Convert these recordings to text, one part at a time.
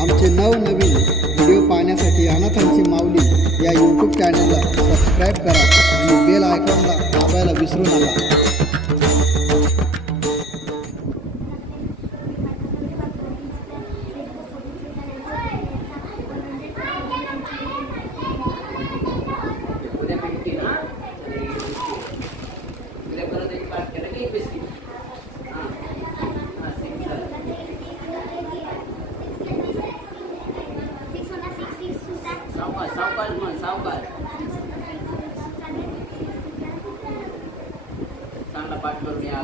आमचे नवनवीन व्हिडिओ पाहण्यासाठी अनाथांची माऊली या यूट्यूब चॅनलला सबस्क्राईब करा आणि बेल आयकॉनला दाबायला विसरू नका. सावकाश चांगला पाठ करून या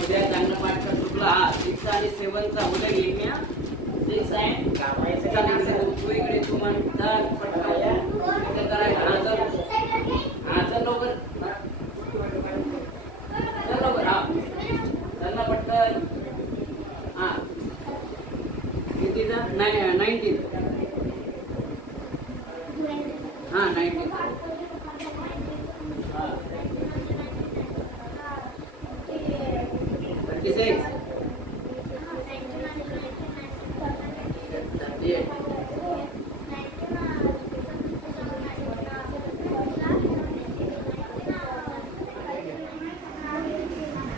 उद्या चांगला पाठ कर चुकला हा सिक्स आणि सेवनचा मी सिक्स. तू इकडे तू म्हण चल पटकन या. इकडे करायचं. हा, चल. हा, चल लवकर. चल लवकर, हा. चल ना पटकन. हा. कितीचा? नाही, नाईन्टीन. हा, नाईन्टीन. हा. थर्टी सिक्स थर्टी एट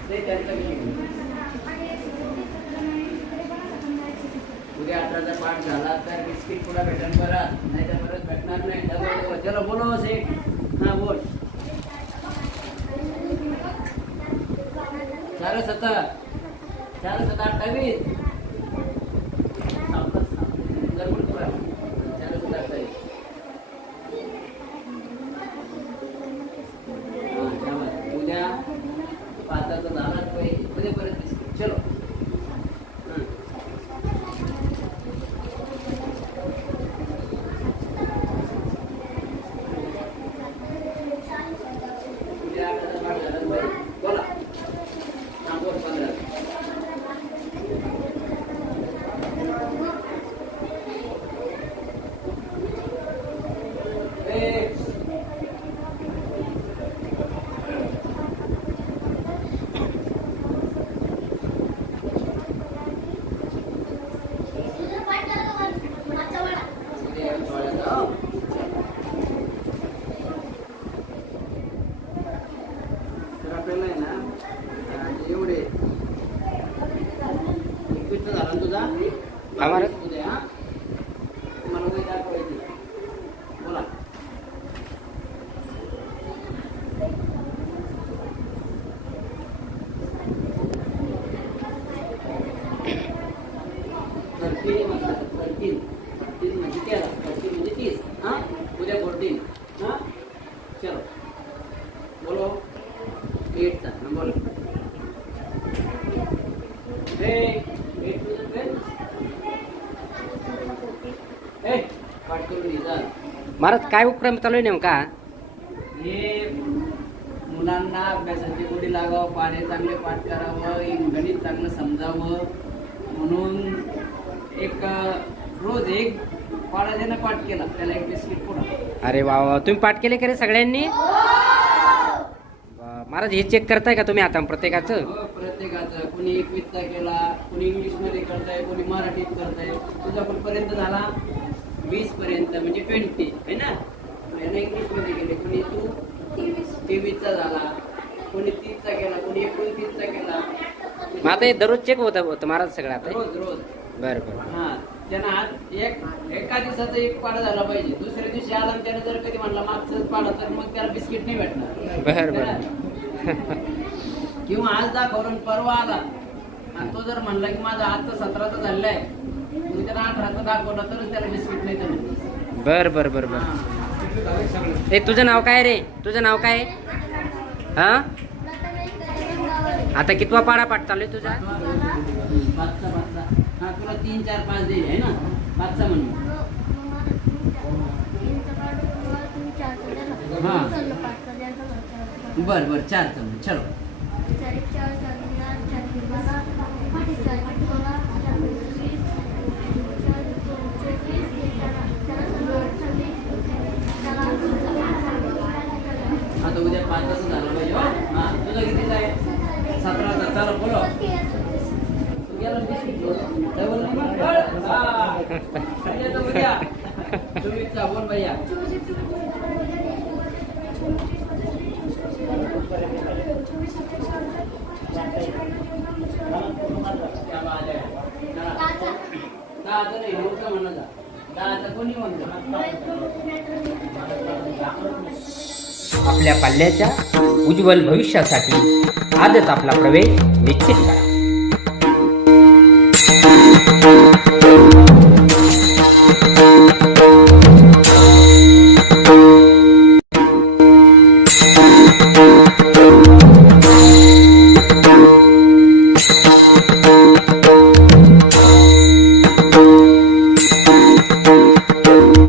ते त्यांचं विषय. उद्या अठराचा झाला तर बिस्किट पुढे भेटन करा नाही तर परत भेटणार नाही. डबल चलो बोलो एक. हा बोल. चार सत्तर. चार सत्तर अठ्ठावीस थर्टीन म्हणजे तेरा म्हणजे तीस. हां? उद्या फोर्टीन हां चलो बोलो एटचा हां बोलो हे एट तुझं ट्रेन ए पाठ करून ये जा महाराज काय उपक्रम चालू आहे नेमका? हे मुलांना अभ्यासाची गोडी लागावं पाढे चांगले पाठ करावं एक गणित चांगलं समजावं. म्हणून एक रोज एक पाढा ज्यानं पाठ केला त्याला एक बिस्किट पुढा. अरे वा वा तुम्ही पाठ केले का रे सगळ्यांनी वा, महाराज हे चेक करताय का तुम्ही आता प्रत्येकाचं? हो, प्रत्येकाचं. कोणी एकवीसचा केला कोणी इंग्लिशमध्ये करताय कोणी मराठीत करताय. तुझा कुठपर्यंत झाला? वीस पर्यंत म्हणजे ट्वेंटी आहे ना? यानं इंग्लिशमध्ये गेले कोणी तू? तेवीसचा झाला. कोणी तीसचा केला कोणी एकोणतीसचा केला. मग आता हे दररोज चेक होतं होतं महाराज सगळं आता. रोज रोज. बरं बरं. हा त्यानं आज एक एका दिवसाचा एक पाडा झाला पाहिजे. दुसऱ्या दिवशी आला आणि त्यानं जर कधी म्हणला मागचाच पाडा तर मग त्याला बिस्किट नाही भेटणार. बरं बरं. किंवा आज दाखवलं आणि परवा आला. आणि तो जर म्हणला की माझा आजचा सतराचा झालेला आहे. मग त्याला अठराचा दाखवला तरच त्याला बिस्किट नाही तर बरं बरं बरं बरं. ए तुझं नाव काय रे? तुझं नाव काय? हा? आता कितवा पाडा पाठ चालू आहे तुझा? पाचचा पाचचा हा तुला तीन चार पाच देईल आहे ना? पाचचा म्हणून. हाँ। बर बर चलो आता उद्या पाच झालं पाहिजे हो. हा. तुझं कितीचा आहे सतराचा चला बोलो. तू बोल? भैया. दहा आता नाही नऊचं म्हणा जा दहाचं कोणी म्हणतो आपल्या पाल्याच्या उज्ज्वल भविष्यासाठी आजच आपला प्रवेश निश्चित करा.